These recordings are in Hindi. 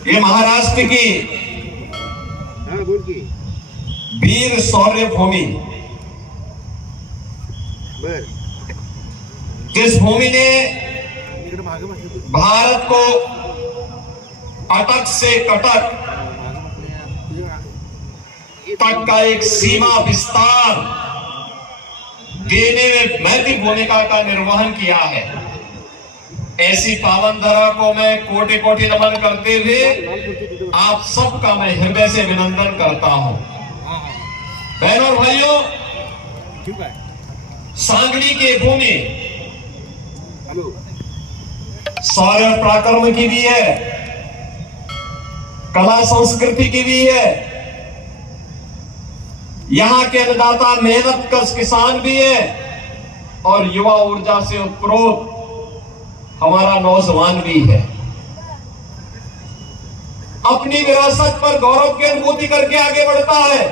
ये महाराष्ट्र की वीर शौर्य भूमि, जिस भूमि ने भारत को अटक से कटक तक का एक सीमा विस्तार देने में महत्वपूर्ण भूमिका का निर्वहन किया है। ऐसी पावन धरा को मैं कोटि कोटि नमन करते हुए आप सबका मैं हृदय से अभिनंदन करता हूं। बहनों और भाइयों, सांगली की भूमि शौर्य पराक्रम की भी है, कला संस्कृति की भी है। यहां के अन्नदाता मेहनत कश किसान भी है और युवा ऊर्जा से उत्प्रोत हमारा नौजवान भी है। अपनी विरासत पर गौरव की अनुभूति करके आगे बढ़ता है।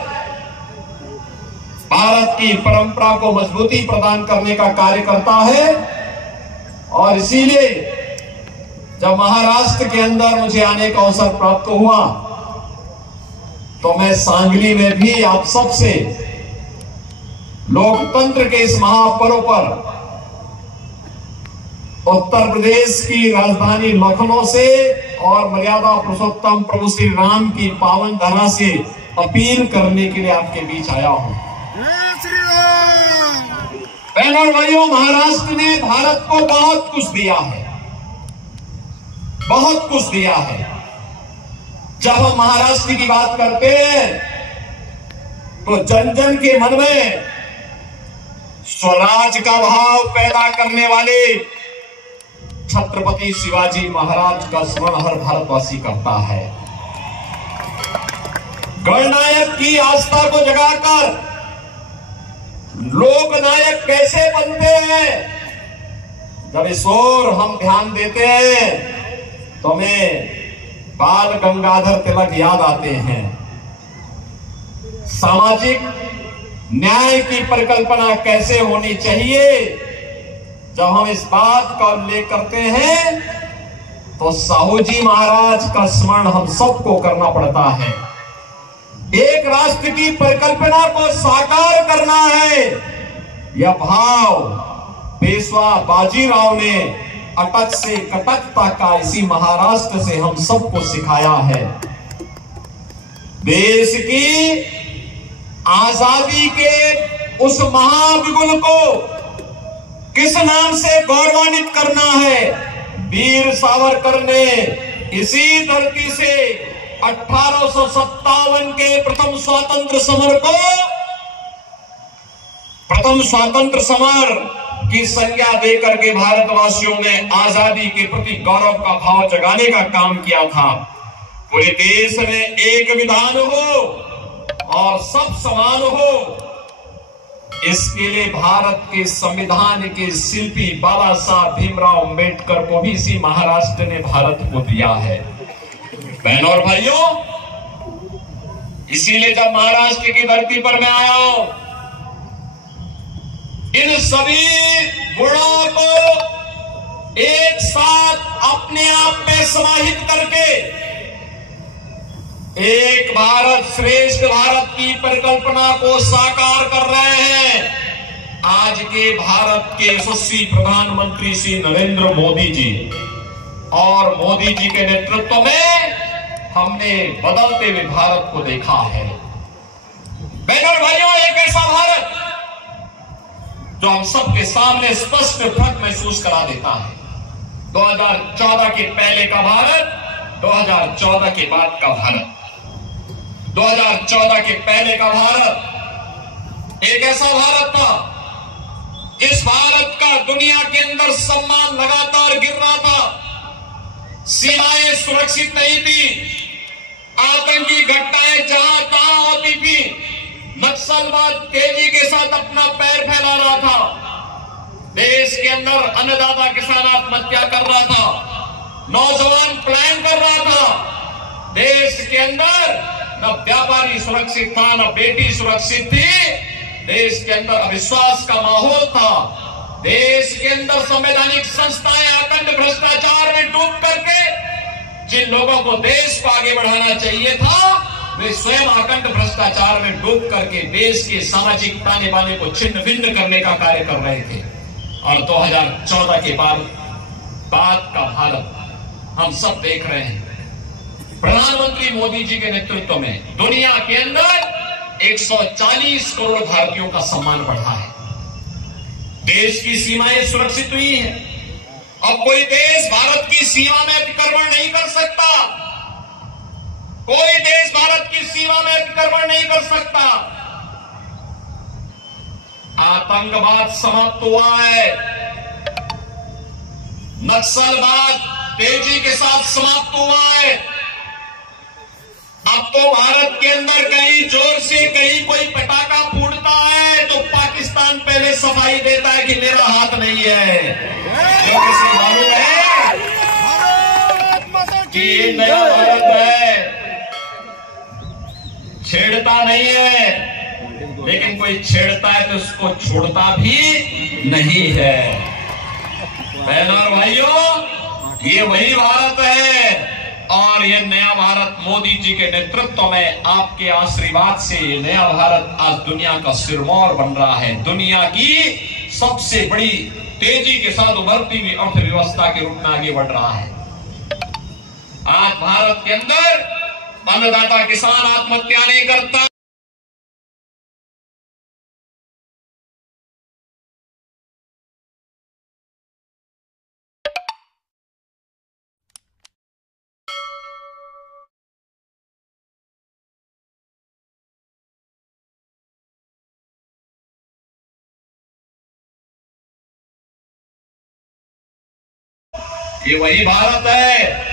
भारत की परंपरा को मजबूती प्रदान करने का कार्य करता है। और इसीलिए जब महाराष्ट्र के अंदर मुझे आने का अवसर प्राप्त हुआ तो मैं सांगली में भी आप सबसे लोकतंत्र के इस महापर्व पर उत्तर प्रदेश की राजधानी लखनऊ से और मर्यादा पुरुषोत्तम प्रभु श्री राम की पावन धरा से अपील करने के लिए आपके बीच आया हूं। बहनों और भाइयों, महाराष्ट्र ने भारत को बहुत कुछ दिया है, बहुत कुछ दिया है। जब हम महाराष्ट्र की बात करते हैं तो जन जन के मन में स्वराज का भाव पैदा करने वाले छत्रपति शिवाजी महाराज का स्मरण हर भारतवासी करता है। गणनायक की आस्था को जगाकर लोकनायक कैसे बनते हैं, जब इस ओर हम ध्यान देते हैं तो हमें बाल गंगाधर तिलक याद आते हैं। सामाजिक न्याय की परिकल्पना कैसे होनी चाहिए, जब हम इस बात का उल्लेख करते हैं तो साहू जी महाराज का स्मरण हम सबको करना पड़ता है। एक राष्ट्र की परिकल्पना को साकार करना है, यह भाव पेशवा बाजीराव ने अटक से कटक तक का इसी महाराष्ट्र से हम सबको सिखाया है। देश की आजादी के उस महाबिगुल को किस नाम से गौरवान्वित करना है, वीर सावरकर ने इसी धरती से 1857 के प्रथम स्वातंत्र समर की संज्ञा देकर के भारतवासियों में आजादी के प्रति गौरव का भाव जगाने का काम किया था। पूरे देश में एक विधान हो और सब समान हो, इसके लिए भारत के संविधान के शिल्पी बाबा साहब भीमराव अम्बेडकर को भी इसी महाराष्ट्र ने भारत को दिया है। बहनों और भाइयों, इसीलिए जब महाराष्ट्र की धरती पर मैं आया हूं, इन सभी गुणों को एक साथ अपने आप में समाहित करके एक भारत श्रेष्ठ भारत की परिकल्पना को साकार कर रहे हैं आज के भारत के यशस्वी प्रधानमंत्री श्री नरेंद्र मोदी जी। और मोदी जी के नेतृत्व में हमने बदलते हुए भारत को देखा है। बहनों और भाइयों, एक ऐसा भारत जो हम सबके सामने स्पष्ट फर्क महसूस करा देता है। 2014 के पहले का भारत, 2014 के बाद का भारत। 2014 के पहले का भारत एक ऐसा भारत था, इस भारत का दुनिया के अंदर सम्मान लगातार गिर रहा था, सीमाएं सुरक्षित नहीं थी, आतंकी घटनाएं जहां तहां होती थी, नक्सलवाद तेजी के साथ अपना पैर फैला रहा था, देश के अंदर अन्नदाता किसान आत्महत्या कर रहा था, नौजवान पलायन कर रहा था, देश के अंदर न व्यापारी सुरक्षित था, न बेटी सुरक्षित थी, देश के अंदर अविश्वास का माहौल था, देश के अंदर संवैधानिक संस्थाएं अखंड भ्रष्टाचार में डूब करके जिन लोगों को देश को आगे बढ़ाना चाहिए था, वे स्वयं अखंड भ्रष्टाचार में डूब करके देश के सामाजिक ताने बाने को छिन्न भिन्न करने का कार्य कर रहे थे। और 2014 के बाद का भारत हम सब देख रहे हैं। प्रधानमंत्री मोदी जी के नेतृत्व में दुनिया के अंदर 140 करोड़ भारतीयों का सम्मान बढ़ा है। देश की सीमाएं सुरक्षित हुई हैं। अब कोई देश भारत की सीमा में अतिक्रमण नहीं कर सकता। कोई देश भारत की सीमा में अतिक्रमण नहीं कर सकता। आतंकवाद समाप्त हुआ है। नक्सलवाद तेजी के साथ समाप्त हुआ है। अब तो भारत के अंदर कहीं जोर से कहीं कोई पटाखा फूटता है तो पाकिस्तान पहले सफाई देता है कि मेरा हाथ नहीं है। जो किसी मालूम है कि ये नया भारत है, छेड़ता नहीं है, लेकिन कोई छेड़ता है तो उसको छोड़ता भी नहीं है। बहनों और भाइयों, ये वही भारत है। और ये नया भारत मोदी जी के नेतृत्व में आपके आशीर्वाद से ये नया भारत आज दुनिया का सिरमौर बन रहा है। दुनिया की सबसे बड़ी तेजी के साथ उभरती हुई अर्थव्यवस्था के रूप में आगे बढ़ रहा है। आज भारत के अंदर अन्नदाता किसान आत्महत्या नहीं करता। ये वही भारत है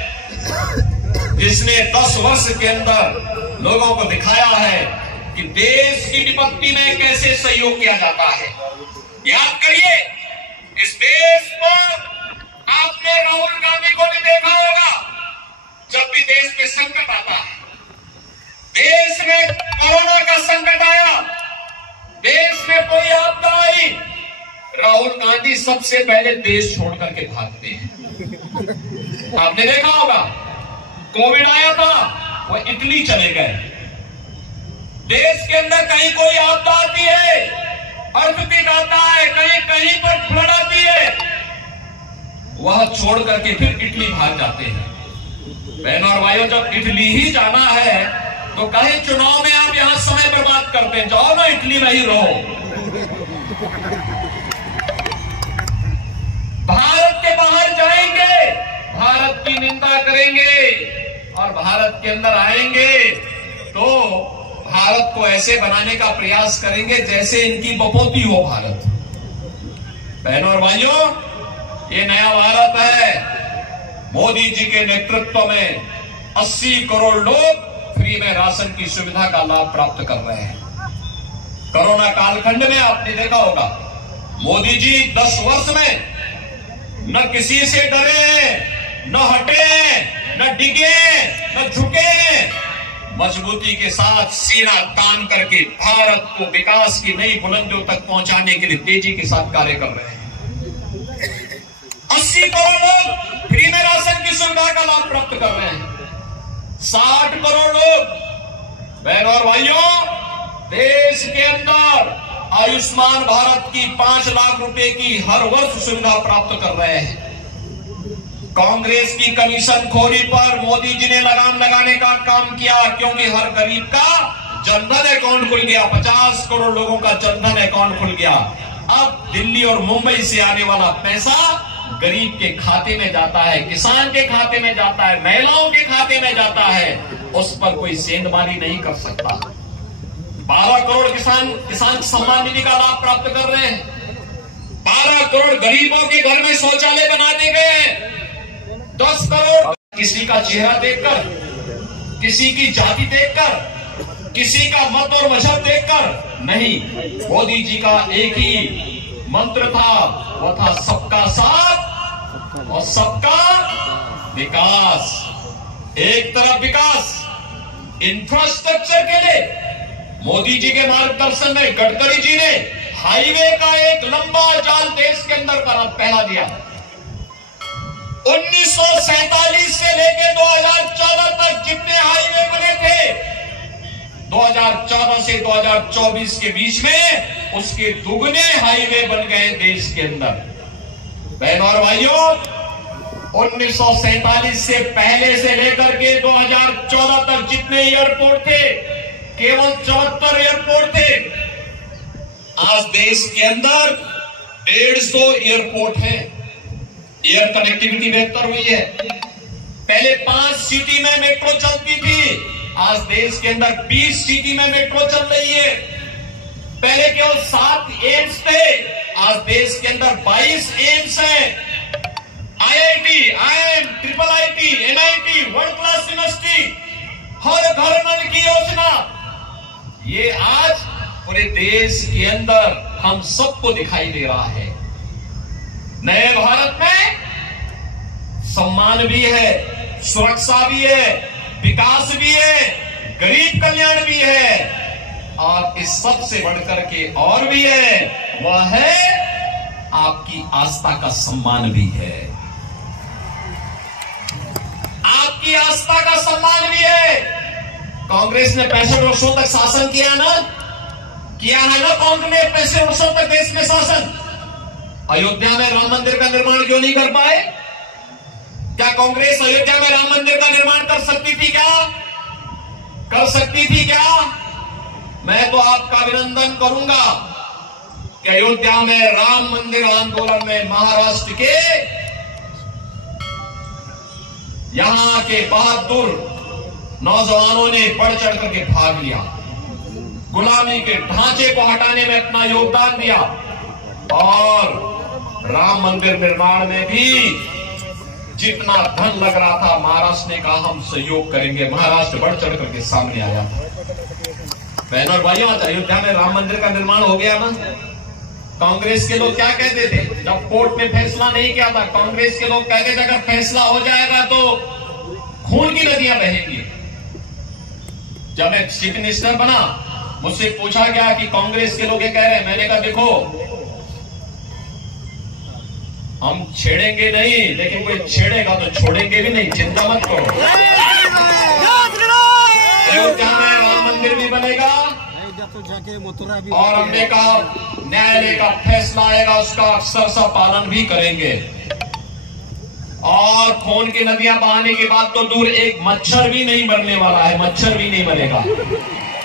जिसने 10 वर्ष के अंदर लोगों को दिखाया है कि देश की विपत्ति में कैसे सहयोग किया जाता है। याद करिए, इस देश पर आपने राहुल गांधी को भी देखा होगा। जब भी देश में संकट आता है, देश में कोरोना का संकट आया, देश में कोई आपदा आई, राहुल गांधी सबसे पहले देश छोड़ करके भागते हैं। आपने देखा होगा, कोविड आया था, वो इटली चले गए। देश के अंदर कहीं कोई आपदा आती है, अर्थक्वेक आता है, कहीं कहीं पर फ्लड आती है, वह छोड़ करके फिर इटली भाग जाते हैं। बहनों और भाइयों, जब इटली ही जाना है तो कहीं चुनाव में आप यहां समय बर्बाद करते हैं, जाओ ना इटली में ही रहो। भारत के बाहर जाएंगे, भारत की निंदा करेंगे और भारत के अंदर आएंगे तो भारत को ऐसे बनाने का प्रयास करेंगे जैसे इनकी बपोती हो भारत। बहनों और भाइयों, ये नया भारत है। मोदी जी के नेतृत्व में 80 करोड़ लोग फ्री में राशन की सुविधा का लाभ प्राप्त कर रहे हैं। कोरोना कालखंड में आपने देखा होगा, मोदी जी 10 वर्ष में न किसी से डरे, न हटे, न डिगे, न झुके, मजबूती के साथ सीना तान करके भारत को विकास की नई बुलंदियों तक पहुंचाने के लिए तेजी के साथ कार्य कर रहे हैं। 80 करोड़ लोग फ्री में राशन की सुविधा का लाभ प्राप्त कर रहे हैं। 60 करोड़ लोग, बहनों और भाइयों, देश के अंदर आयुष्मान भारत की 5 लाख रुपए की हर वर्ष सुविधा प्राप्त कर रहे हैं। कांग्रेस की कमीशन खोरी पर मोदी जी ने लगाम लगाने का काम किया, क्योंकि हर गरीब का जनधन अकाउंट खुल गया। 50 करोड़ लोगों का जनधन अकाउंट खुल गया। अब दिल्ली और मुंबई से आने वाला पैसा गरीब के खाते में जाता है, किसान के खाते में जाता है, महिलाओं के खाते में जाता है। उस पर कोई सेंधमारी नहीं कर सकता। 12 करोड़ किसान सम्मान निधि का लाभ प्राप्त कर रहे हैं। 12 करोड़ गरीबों के घर में शौचालय बना दिए गए। 10 करोड़ किसी का चेहरा देखकर, किसी की जाति देखकर, किसी का मत और मजहब देखकर नहीं, मोदी जी का एक ही मंत्र था, वो था सबका साथ और सबका विकास। एक तरफ विकास इंफ्रास्ट्रक्चर के लिए मोदी जी के मार्गदर्शन में गडकरी जी ने हाईवे का एक लंबा जाल देश के अंदर फैला दिया। 1947 से लेकर 2014 तक जितने हाईवे बने थे, 2014 से 2024 के बीच में उसके दुगने हाईवे बन गए देश के अंदर। बहनों और भाइयों, 1947 से पहले से लेकर के 2014 तक जितने एयरपोर्ट थे, केवल 74 एयरपोर्ट थे। आज देश के अंदर 150 एयरपोर्ट हैं। एयर कनेक्टिविटी बेहतर हुई है। पहले 5 सिटी में मेट्रो चलती थी, आज देश के अंदर 20 सिटी में मेट्रो चल रही है। पहले केवल 7 एम्स थे, आज देश के अंदर 22 एम्स हैं। IIT, IIM, IIIT, NIT, world class university, हर घर नल की योजना, ये आज पूरे देश के अंदर हम सबको दिखाई दे रहा है। नए भारत में सम्मान भी है, सुरक्षा भी है, विकास भी है, गरीब कल्याण भी है, और इस सब से बढ़कर के और भी है, वह है आपकी आस्था का सम्मान भी है। आपकी आस्था का सम्मान भी है। कांग्रेस ने 65 वर्षों तक शासन किया है ना कांग्रेस ने 65 वर्षों तक देश में शासन। अयोध्या में राम मंदिर का निर्माण क्यों नहीं कर पाए? क्या कांग्रेस अयोध्या में राम मंदिर का निर्माण कर सकती थी क्या? मैं तो आपका अभिनंदन करूंगा कि अयोध्या में राम मंदिर आंदोलन में महाराष्ट्र के यहां के बहादुर नौजवानों ने बढ़ चढ़ करके भाग लिया, गुलामी के ढांचे को हटाने में अपना योगदान दिया, और राम मंदिर निर्माण में भी जितना धन लग रहा था, महाराष्ट्र ने कहा हम सहयोग करेंगे। महाराष्ट्र बढ़ चढ़ करके सामने आया। बहनों और भाइयों, अयोध्या में राम मंदिर का निर्माण हो गया ना। कांग्रेस के लोग क्या कहते थे जब कोर्ट ने फैसला नहीं किया था? कांग्रेस के लोग कहते थे अगर फैसला हो जाएगा तो खून की नदियां बहेंगी। जब मैं चीफ मिनिस्टर बना, मुझसे पूछा गया कि कांग्रेस के लोग ये कह रहे हैं। मैंने कहा देखो, हम छेड़ेंगे नहीं, लेकिन कोई छेड़ेगा तो छोड़ेंगे भी नहीं, चिंता मत करो। अयोध्या में राम मंदिर भी बनेगा, और हमने कहा न्यायालय का फैसला आएगा, उसका अक्षरशः पालन भी करेंगे। और खून की नदियां बहाने की बात तो दूर, एक मच्छर भी नहीं मरने वाला है, मच्छर भी नहीं मरेगा,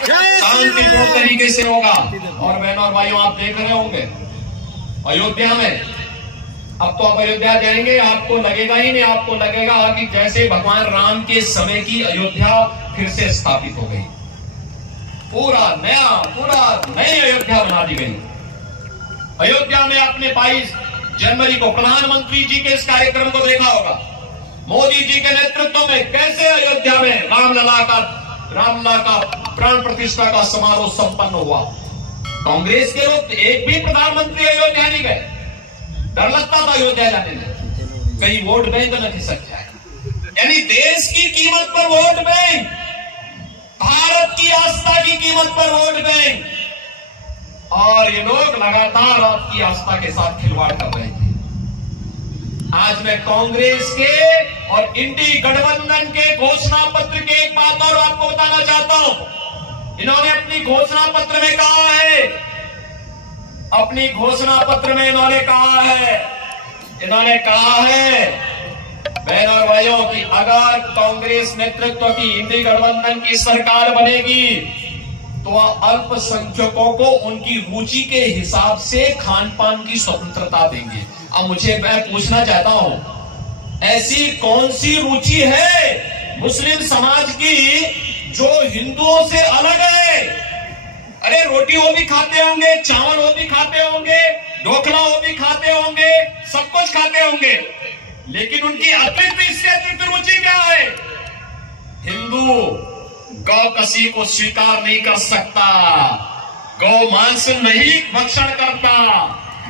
शांतिपूर्ण तरीके से होगा। और बहनों और भाइयों, आप देख रहे होंगे अयोध्या में, अब तो आप अयोध्या जाएंगे, आपको लगेगा ही नहीं, आपको लगेगा कि जैसे भगवान राम के समय की अयोध्या फिर से स्थापित हो गई। पूरा नई अयोध्या बना दी गई। अयोध्या में आपने 22 जनवरी को प्रधानमंत्री जी के इस कार्यक्रम को देखा होगा। मोदी जी के नेतृत्व में कैसे अयोध्या में रामलला का प्राण प्रतिष्ठा का समारोह संपन्न हुआ। कांग्रेस के लोग एक भी प्रधानमंत्री अयोध्या नहीं गए, डर लगता था अयोध्या जाने में, कहीं वोट बैंक न खिसक जाए। यानी देश की कीमत पर वोट बैंक, भारत की आस्था की कीमत पर वोट बैंक, और ये लोग लगातार आपकी आस्था के साथ खिलवाड़ कर रहे थे। आज मैं कांग्रेस के और इंडी गठबंधन के घोषणा पत्र के एक बात और आपको बताना चाहता हूं। इन्होंने अपनी घोषणा पत्र में कहा है, इन्होंने कहा है बहनों और भाइयों कि अगर कांग्रेस नेतृत्व की इंडी गठबंधन की सरकार बनेगी तो अल्पसंख्यकों को उनकी रुचि के हिसाब से खान पान की स्वतंत्रता देंगे। अब मैं पूछना चाहता हूं, ऐसी कौन सी रुचि है मुस्लिम समाज की जो हिंदुओं से अलग है? अरे रोटी वो भी खाते होंगे, चावल वो भी खाते होंगे, ढोकला वो भी खाते होंगे, सब कुछ खाते होंगे, लेकिन उनकी अतिरिक्त इससे अतिरिक्त रुचि क्या है? हिंदू गौ कसी को स्वीकार नहीं कर सकता, गौ मांस नहीं भक्षण करता,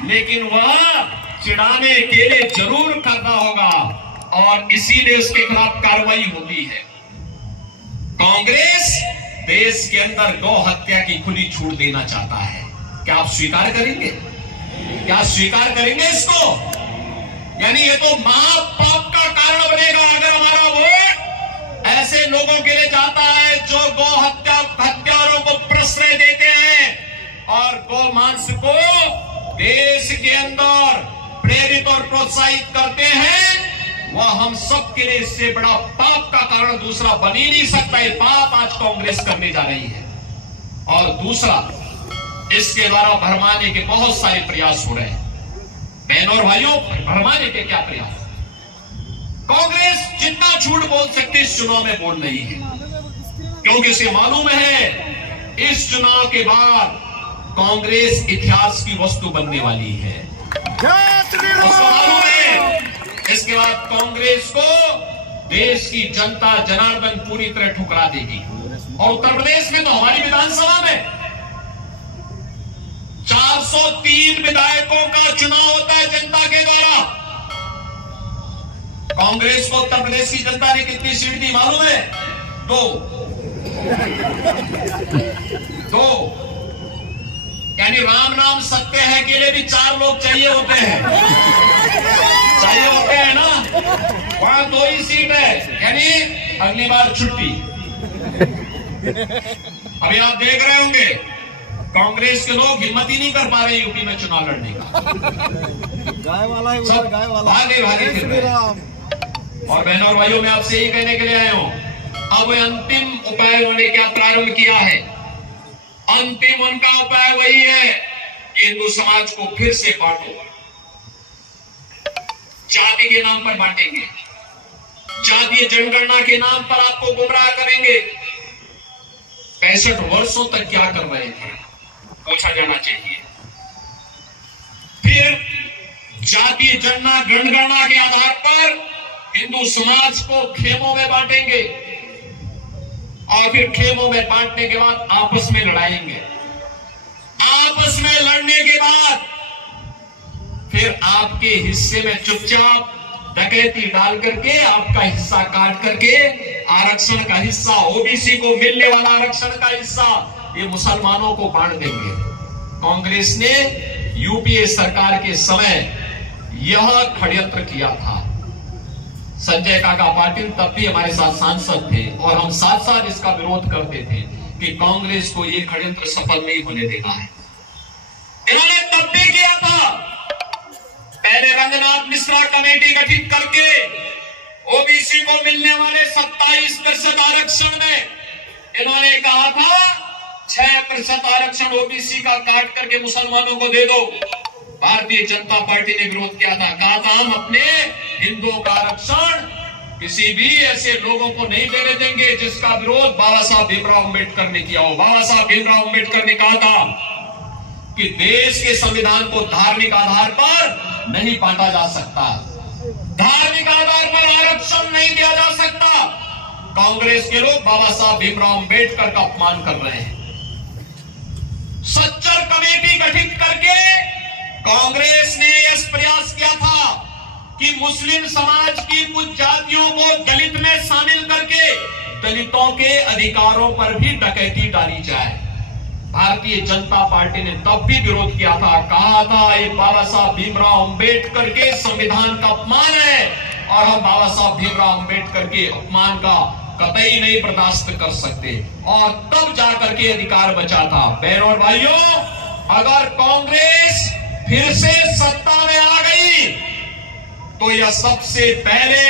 लेकिन वह चिढ़ाने के लिए जरूर करना होगा, और इसीलिए उसके खिलाफ कार्रवाई होती है। कांग्रेस देश के अंदर गौ हत्या की खुली छूट देना चाहता है। क्या आप स्वीकार करेंगे? क्या स्वीकार करेंगे इसको? यानी ये तो महापाप का का कारण बनेगा अगर हमारा वोट ऐसे लोगों के लिए जाता है जो गौ हत्यारों को प्रश्रय देते हैं और गौ मांस को देश के अंदर प्रेरित और प्रोत्साहित करते हैं। वह हम सब के लिए इससे बड़ा पाप का कारण दूसरा बन ही नहीं सकता। ये पाप आज कांग्रेस करने जा रही है। और दूसरा, इसके द्वारा भरमाने के बहुत सारे प्रयास हो रहे हैं। बहनों और भाइयों, भरमाने के क्या प्रयास? कांग्रेस जितना झूठ बोल सकती है इस चुनाव में बोल रही है, क्योंकि उसे मालूम है इस चुनाव के बाद कांग्रेस इतिहास की वस्तु बनने वाली है। उसको मालूम है इसके बाद कांग्रेस को देश की जनता जनार्दन पूरी तरह ठुकरा देगी। और उत्तर प्रदेश में तो हमारी विधानसभा में 403 विधायकों का चुनाव होता है जनता के द्वारा। कांग्रेस को उत्तर प्रदेश की जनता ने कितनी सीट दी मालूम है? 2। यानी राम नाम सत्य है के लिए भी 4 लोग चाहिए होते हैं ना। वहां 2 ही सीट है, यानी अगली बार छुट्टी। अभी आप देख रहे होंगे कांग्रेस के लोग हिम्मत ही नहीं कर पा रहे यूपी में चुनाव लड़ने का। गाय वाला है, सब गाय वाला भागे फिर रहे। और बहनों और भाइयों, मैं आपसे यही कहने के लिए आया हूं, अब अंतिम उपाय उन्होंने क्या प्रारंभ किया है? अंतिम उनका उपाय वही है कि हिंदू समाज को फिर से बांटो। जाति के नाम पर बांटेंगे, जातीय जनगणना के नाम पर आपको गुमराह करेंगे। 65 वर्षों तक क्या कर रहे थे पूछा जाना चाहिए। फिर जातीय जनगणना के आधार पर हिंदू समाज को खेमों में बांटेंगे और फिर खेमों में बांटने के बाद आपस में लड़ाएंगे। आपस में लड़ने के बाद फिर आपके हिस्से में चुपचाप डकैती डाल करके आपका हिस्सा काट करके आरक्षण का हिस्सा, ओबीसी को मिलने वाला आरक्षण का हिस्सा, ये मुसलमानों को बांट देंगे। कांग्रेस ने यूपीए सरकार के समय यह षड्यंत्र किया था। संजय काका पाटिल तब भी हमारे साथ सांसद थे और हम साथ साथ इसका विरोध करते थे कि कांग्रेस को यह षड्यंत्र सफल नहीं होने देना है। इन्होंने तब भी किया था। पहले रंगनाथ मिश्रा कमेटी गठित करके ओबीसी को मिलने वाले 27% आरक्षण में इन्होंने कहा था 6% आरक्षण ओबीसी का काट करके मुसलमानों को दे दो। भारतीय जनता पार्टी ने विरोध किया था, कहा था हम अपने हिंदुओं का आरक्षण किसी भी ऐसे लोगों को नहीं देने देंगे जिसका विरोध बाबा साहब भीमराव अम्बेडकर ने किया हो। बाबा साहब भीमराव अम्बेडकर ने कहा था कि देश के संविधान को धार्मिक आधार पर नहीं बांटा जा सकता, धार्मिक आधार पर आरक्षण नहीं दिया जा सकता। कांग्रेस के लोग बाबा साहब भीमराव अम्बेडकर का अपमान कर रहे हैं। सच्चर कमेटी गठित करके कांग्रेस ने यह प्रयास किया था कि मुस्लिम समाज की कुछ जातियों को दलित में शामिल करके दलितों के अधिकारों पर भी डकैती डाली जाए। भारतीय जनता पार्टी ने तब भी विरोध किया था, कहा था ये बाबा साहब भीमराव अम्बेडकर के संविधान का अपमान है और हम बाबा साहब भीमराव अम्बेडकर के अपमान का कतई नहीं बर्दाश्त कर सकते। और तब जाकर के अधिकार बचा था। बहनों और भाइयों, अगर कांग्रेस फिर से सत्ता में आ गई तो यह सबसे पहले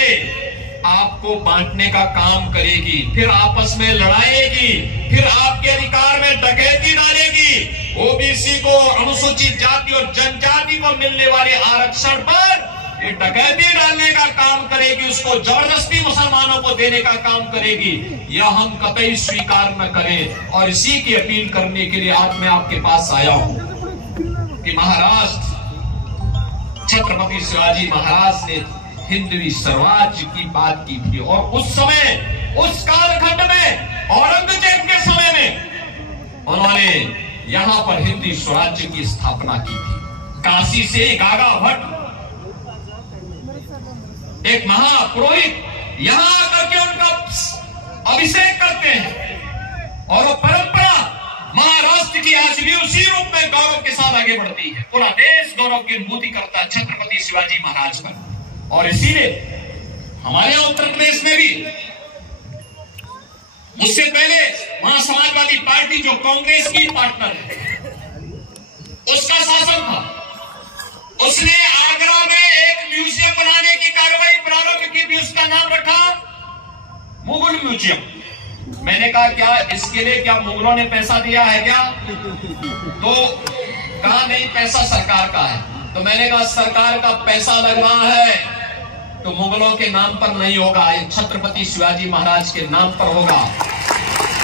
आपको बांटने का काम करेगी, फिर आपस में लड़ाएगी, फिर आपके अधिकार में डकैती डालेगी। ओबीसी को, अनुसूचित जाति और जनजाति को मिलने वाले आरक्षण पर ये डकैती डालने का काम करेगी, उसको जबरदस्ती मुसलमानों को देने का काम करेगी। यह हम कतई स्वीकार न करें। और इसी की अपील करने के लिए आज मैं आपके पास आया हूं कि महाराष्ट्र छत्रपति शिवाजी महाराज ने हिंदवी स्वराज्य की बात की थी और उस समय, उस कालखंड में, औरंगजेब के समय में उन्होंने यहां पर हिंदी स्वराज्य की स्थापना की थी। काशी से गागा भट्ट एक महापुरोहित यहां आकर के उनका अभिषेक करते हैं और वो परंपरा महाराष्ट्र की आज भी उसी रूप में गौरव के साथ आगे बढ़ती है। पूरा देश गौरव की अनुभूति करता है छत्रपति शिवाजी महाराज पर। और इसीलिए हमारे यहां उत्तर प्रदेश में भी मुझसे पहले वहां समाजवादी पार्टी जो कांग्रेस की पार्टनर है उसका शासन था। उसने आगरा में एक म्यूजियम बनाने की कार्रवाई प्रारंभ की थी, उसका नाम रखा मुगल म्यूजियम। मैंने कहा क्या इसके लिए क्या मुगलों ने पैसा दिया है क्या? तो कहा नहीं, पैसा सरकार का है। तो मैंने कहा सरकार का पैसा लग रहा है तो मुगलों के नाम पर नहीं होगा, ये छत्रपति शिवाजी महाराज के नाम पर होगा।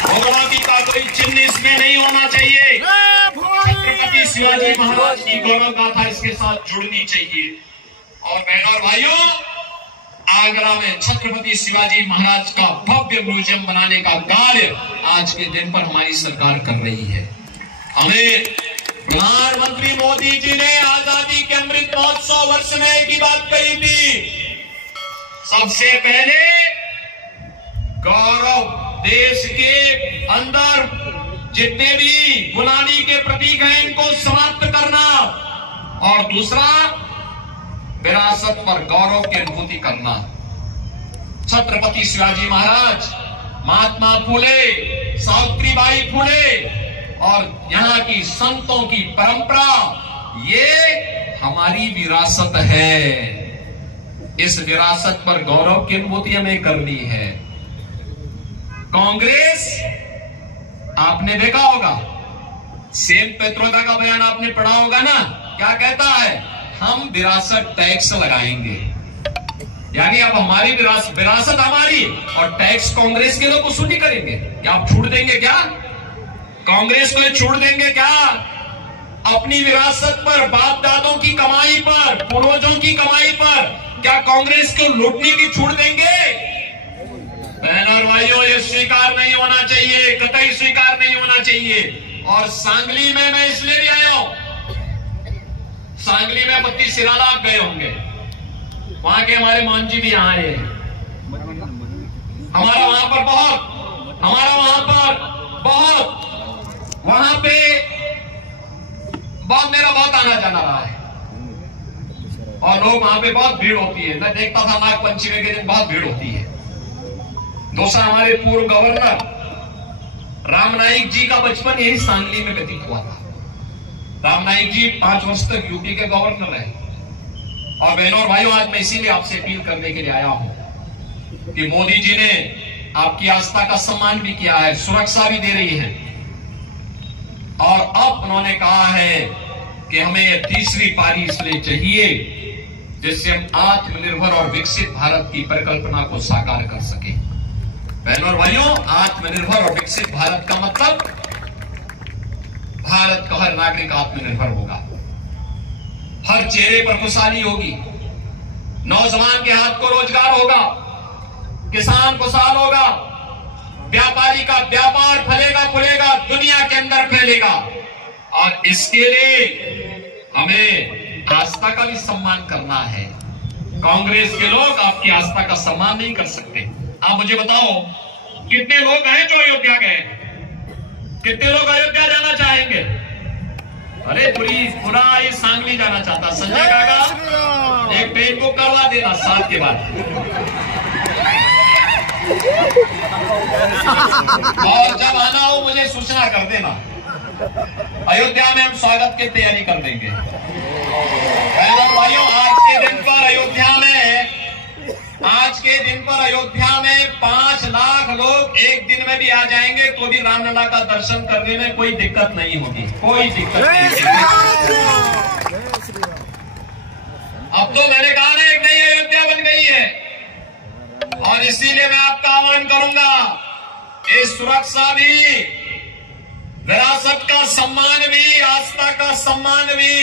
मुगलों की का कोई चिन्ह इसमें नहीं होना चाहिए। छत्रपति शिवाजी महाराज की गौरव गाथा इसके साथ जुड़नी चाहिए। और बहनों और भाइयों, आगरा में छत्रपति शिवाजी महाराज का भव्य म्यूजियम बनाने का कार्य आज के दिन पर हमारी सरकार कर रही है। हमें प्रधानमंत्री मोदी जी ने आजादी के अमृत महोत्सव वर्ष में एक ही बात कही थी, सबसे पहले गौरव देश के अंदर जितने भी गुलामी के प्रतीक हैं इनको समाप्त करना, और दूसरा विरासत पर गौरव की अनुभूति करना। छत्रपति शिवाजी महाराज, महात्मा फूले, सावित्रीबाई फूले और यहाँ की संतों की परंपरा, ये हमारी विरासत है। इस विरासत पर गौरव की अनुभूति हमें करनी है। कांग्रेस, आपने देखा होगा, सेम पित्रोदा का बयान आपने पढ़ा होगा ना, क्या कहता है? हम विरासत टैक्स लगाएंगे, यानी अब हमारी विरासत हमारी और टैक्स कांग्रेस के लोग वसूली करेंगे। क्या आप छूट देंगे क्या? कांग्रेस को छूट देंगे क्या? अपनी विरासत पर, बाप दादों की कमाई पर, पूर्वजों की कमाई पर क्या कांग्रेस को लूटने की छूट देंगे? बहन और भाइयों, ये स्वीकार नहीं होना चाहिए, कतई स्वीकार नहीं होना चाहिए। और सांगली में मैं इसलिए भी आया हूं, सांगली में बत्ती सिराला आप गए होंगे, वहां के हमारे मान जी भी यहां आए हैं। हमारा वहां पर बहुत मेरा बहुत आना जाना रहा है और लोग वहां पे बहुत भीड़ होती है। मैं देखता था नाग पंचमी के दिन बहुत भीड़ होती है। दूसरा, हमारे पूर्व गवर्नर राम नाईक जी का बचपन यही सांगली में व्यतीत हुआ था। राम नाईक जी 5 वर्ष तक यूपी के गवर्नर रहे। और बहनों और भाइयों, आज मैं इसीलिए आपसे अपील करने के लिए आया हूं कि मोदी जी ने आपकी आस्था का सम्मान भी किया है, सुरक्षा भी दे रही है, और अब उन्होंने कहा है कि हमें तीसरी पारी इसलिए चाहिए जिससे हम आत्मनिर्भर और विकसित भारत की परिकल्पना को साकार कर सके। बहनों और भाइयों, आत्मनिर्भर और विकसित भारत का मतलब भारत का हर नागरिक आत्मनिर्भर होगा, हर चेहरे पर खुशहाली होगी, नौजवान के हाथ को रोजगार होगा, किसान खुशहाल होगा, व्यापारी का व्यापार फलेगा फूलेगा, दुनिया के अंदर फैलेगा। और इसके लिए हमें आस्था का भी सम्मान करना है। कांग्रेस के लोग आपकी आस्था का सम्मान नहीं कर सकते। आप मुझे बताओ, कितने लोग हैं जो अयोध्या गए? कितने लोग अयोध्या जाना चाहेंगे? अरे पूरा ये सांगली जाना चाहता। संजय काका, एक ट्रेन बुक करवा देना 7 के बाद, और जब आना हो मुझे सूचना कर देना। अयोध्या में हम स्वागत की तैयारी कर देंगे। भाइयों, आज के दिन पर अयोध्या में 5 लाख लोग एक दिन में भी आ जाएंगे तो भी रामलला का दर्शन करने में कोई दिक्कत नहीं होगी, कोई दिक्कत नहीं। अब तो मैंने कहा ना, एक नई अयोध्या बन गई है, और इसीलिए मैं आपका आह्वान करूंगा, इस सुरक्षा भी, विरासत का सम्मान भी, आस्था का सम्मान भी,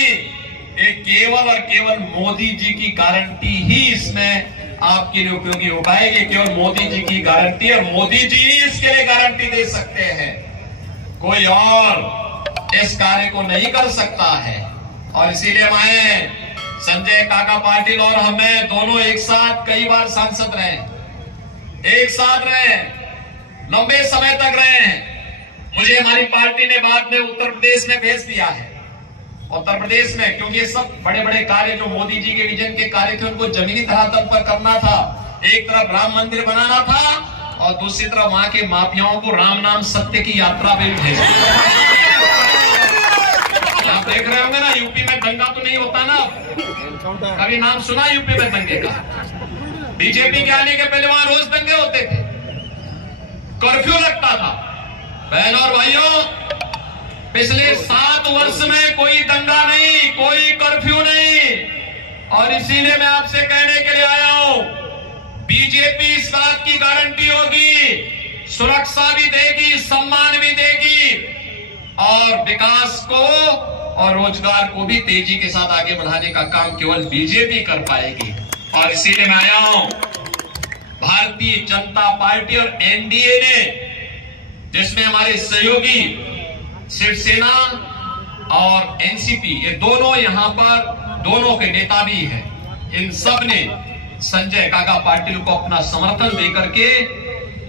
ये केवल और केवल मोदी जी की गारंटी ही इसमें आपके लिए उपयोगी हो पाएगी। केवल मोदी जी की गारंटी, और मोदी जी ही इसके लिए गारंटी दे सकते हैं, कोई और इस कार्य को नहीं कर सकता है। और इसीलिए मैं, संजय काका पाटिल और हमें दोनों एक साथ कई बार सांसद रहे, एक साथ रहे, लंबे समय तक रहे हैं। मुझे हमारी पार्टी ने बाद में उत्तर प्रदेश में भेज दिया है। उत्तर प्रदेश में, क्योंकि ये सब बड़े बड़े कार्य जो मोदी जी के विजन के कार्य थे उनको जमीनी धरातल पर करना था, एक तरफ राम मंदिर बनाना था और दूसरी तरफ वहां के माफियाओं को राम नाम सत्य की यात्रा पे भेजा। आप देख रहे होंगे ना, यूपी में दंगा तो नहीं होता ना, कभी नाम सुना यूपी में दंगे का? बीजेपी के आने के पहले वहां रोज दंगे होते थे, कर्फ्यू लगता था। बहनों और भाइयों, पिछले 7 वर्ष में कोई दंगा नहीं, कोई कर्फ्यू नहीं, और इसीलिए मैं आपसे कहने के लिए आया हूं, बीजेपी इस बात की गारंटी होगी, सुरक्षा भी देगी, सम्मान भी देगी, और विकास को और रोजगार को भी तेजी के साथ आगे बढ़ाने का काम केवल बीजेपी कर पाएगी। और इसीलिए मैं आया हूं, भारतीय जनता पार्टी और एनडीए ने, जिसमें हमारे सहयोगी शिवसेना और एनसीपी, ये दोनों यहां पर दोनों के नेता भी हैं, इन सब ने संजय काका पाटिल को अपना समर्थन देकर के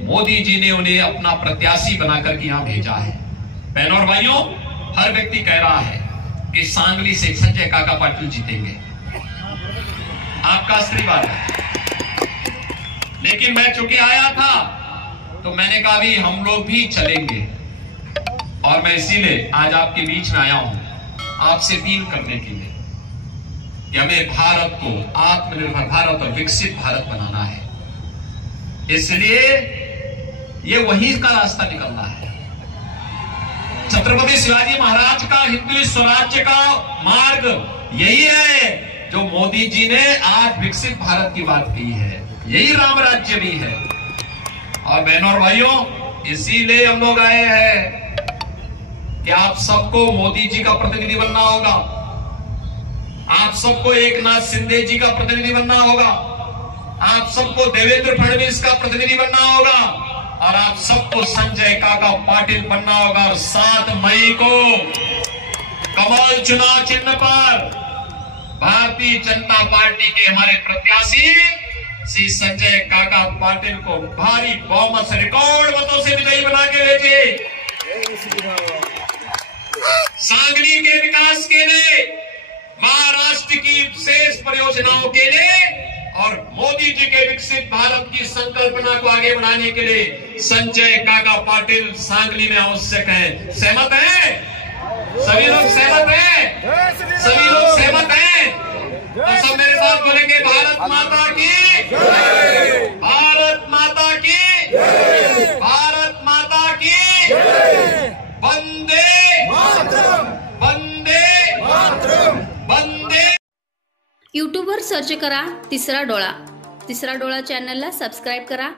मोदी जी ने उन्हें अपना प्रत्याशी बनाकर के यहां भेजा है। बहनों और भाइयों, हर व्यक्ति कह रहा है कि सांगली से संजय काका पाटिल जीतेंगे, आपका आशीर्वाद है। लेकिन मैं चूंकि आया था तो मैंने कहा भी हम लोग भी चलेंगे, और मैं इसीलिए आज आपके बीच में आया हूं, आपसे अपील करने के लिए कि हमें भारत को आत्मनिर्भर भारत और विकसित भारत बनाना है। इसलिए ये वही का रास्ता निकलना है। छत्रपति शिवाजी महाराज का हिंदू स्वराज्य का मार्ग यही है जो मोदी जी ने आज विकसित भारत की बात की है, यही राम राज्य भी है। और बहनों और भाइयों, इसीलिए हम लोग आए हैं कि आप सबको मोदी जी का प्रतिनिधि बनना होगा, आप सबको एकनाथ शिंदे जी का प्रतिनिधि बनना होगा, आप सबको देवेंद्र फडणवीस का प्रतिनिधि बनना होगा, और आप सबको संजय काका पाटिल बनना होगा। और 7 मई को कमल चुनाव चिन्ह पर भारतीय जनता पार्टी के हमारे प्रत्याशी श्री संजय काका पाटिल को भारी बहुमत से, रिकॉर्ड मतों से विजयी बना के भेजे। सांगली के विकास के लिए, महाराष्ट्र की विशेष परियोजनाओं के लिए और मोदी जी के विकसित भारत की संकल्पना को आगे बढ़ाने के लिए संजय काका पाटिल सांगली में आवश्यक है। सहमत हैं? सभी लोग सहमत हैं? सभी लोग सहमत हैं? तो सब मेरे साथ बोलेंगे, भारत माता की जय, भारत माता की जय, भारत माता की जय, वंदे मातरम, वंदे मातरम, वंदे। यूट्यूबवर सर्च करा तिसरा डोळा चॅनलला सबस्क्राईब करा।